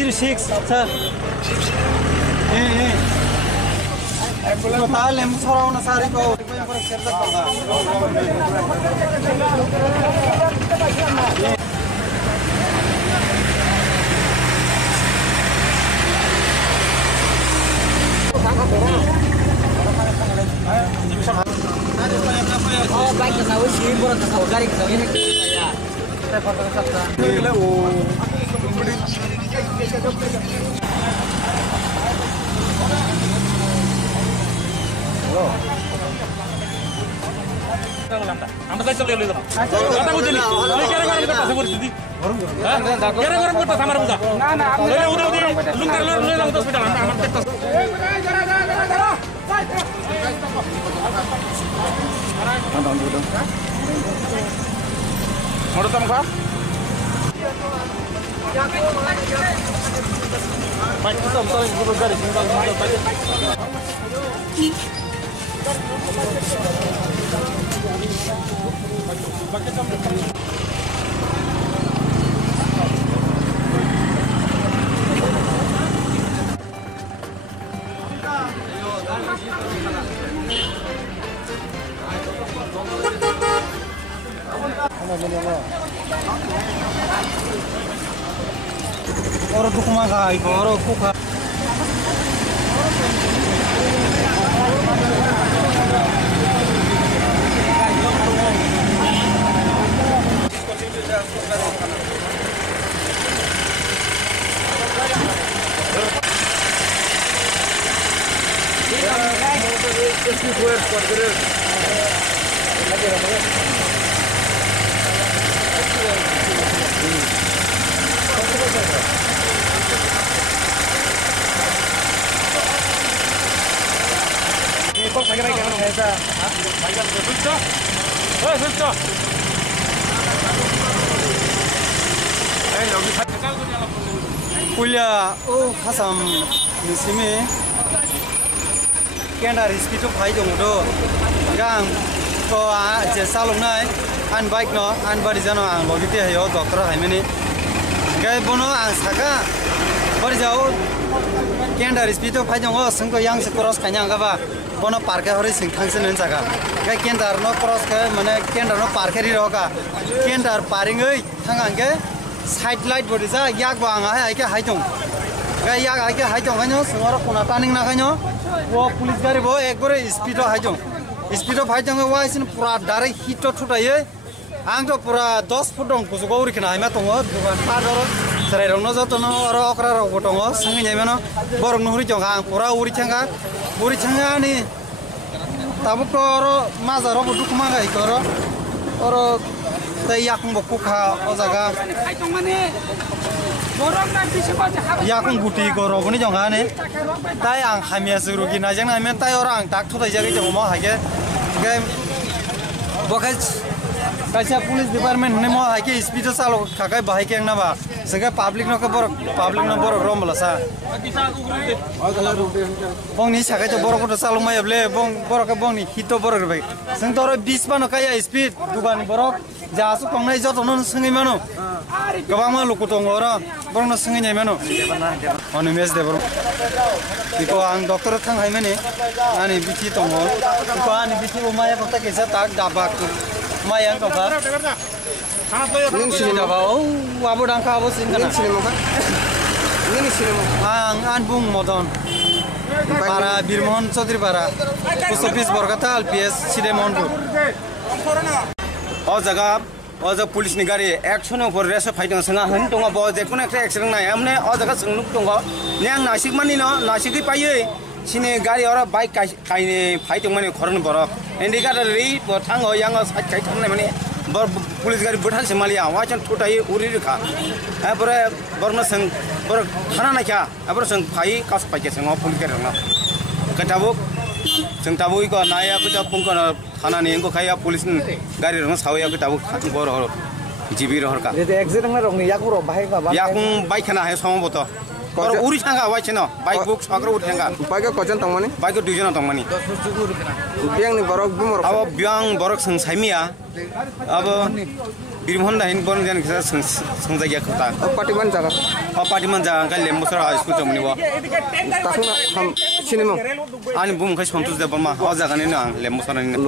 06 sir. Total em sorong na sari ko. Oh, baik ke tahu sih, baru tahu garing ke ini ya. Saya foto ke sana. Ini Halo. আমরা তাই চলে এলাম কথা বুঝিনি ওই কেন গরম করতে আছে পরিস্থিতি গরম কেন গরম করতে আছে আমার বুঝা না না ওরে ওরে ওরে লুঙ্গার লয়ে লাম হসপিটাল আমরা আমার দেখতে মোড় তমকা Baik, kita betul betul garis tinggal Orang tu kumaha, orang kuka. Kuliah, Hasam di sini. Kena risiko pahit dong do. Gang, ko aja salung nai, an bike no, an bari jano ang logi tiah yo dokter hai meni. Gaya bono ang saka, bari jauh. Kena risiko pahit dong, sengko yang sekoros kanyang kaba. Bono parkir hari singkang senen jaga. Gaya kena no cross ke, mana kena no parkir di roka. Kena paringai, tangan ke. Side light bodi za yak bang hai ke hai jong ga yak hai ke hai jong kanyo sungara kona taning na kanyo wo police gari bo ekbare speed hai jong hai jong wa isin pura dare hit thutai ang to pura 10 foot dong kusugo uri kana ma tongo dukan ta doro serai rong no joto no aro okra ro tongo sangi nyai mano borong no huri jong ang pura uri changa ni tabu ko ro maza ro duk ma gai ko ro oro tai yakung boku kha o jaga yakung buti ko roboni jonga ne tai ang hamia suru gi na jang na men tai orang tak thudai jagi jong mo hage ge bokai kaisa police department ne mo hage speed chalo khakai bahai ke na ba sega public no borok rom bala sa bong ni sakai to borok to chalo mai ble bong borok ke bong ni hito borok bai sing toro 20 ba no kaya speed duban borok jasu kongnai joto no singi mano gabama lokutong ora borok no singi nyai mano onu mes de borok iko ang doktor thang hai mane ani bithi tongo iko ani bithi o maya pata kesa tak dabak maya ang ka ning sini da ba o abo dang ka abo sin kana ning sini mo ang anbung modon para birmon chodri para post office borgata lps side monbu o jaga o jaga police ni gari action for reso fighting sanga han tonga bo je kun ekta accident nai amne o jaga sungluk tonga nyang nasik mani no nasik gi paye sini gari ora bike kai ni fighting mani khoron borok indicator ri bo thang ho yang sat kai thang nai mani bor police gari bothal semalia wachan thutai uri rikha apore borno sang bor thana na kya apore sang phai kas paike sang police gari na katabuk sang tabui ko naya ko ja pung ko thana ni ko khaya police gari rong sawya ko tabuk bor hor jibi hor ka de accident na rong ni yak bro bahai ka yak bike khana hai samboto Or uri thanga wai chino bike book sakro uri thanga. Bike kojan tangmani? Bike dujon tangmani. Biang ni borok bumor. Abo biang borok seng saimia. Abo birimhon dahin bon jan kisa seng jagya khata. Patiman jaga. Patiman jaga kal lembusara school jamani bo. Takuna ham sinimo. Ani bum khai sontus de borma. O jaga ni na lembusara ni.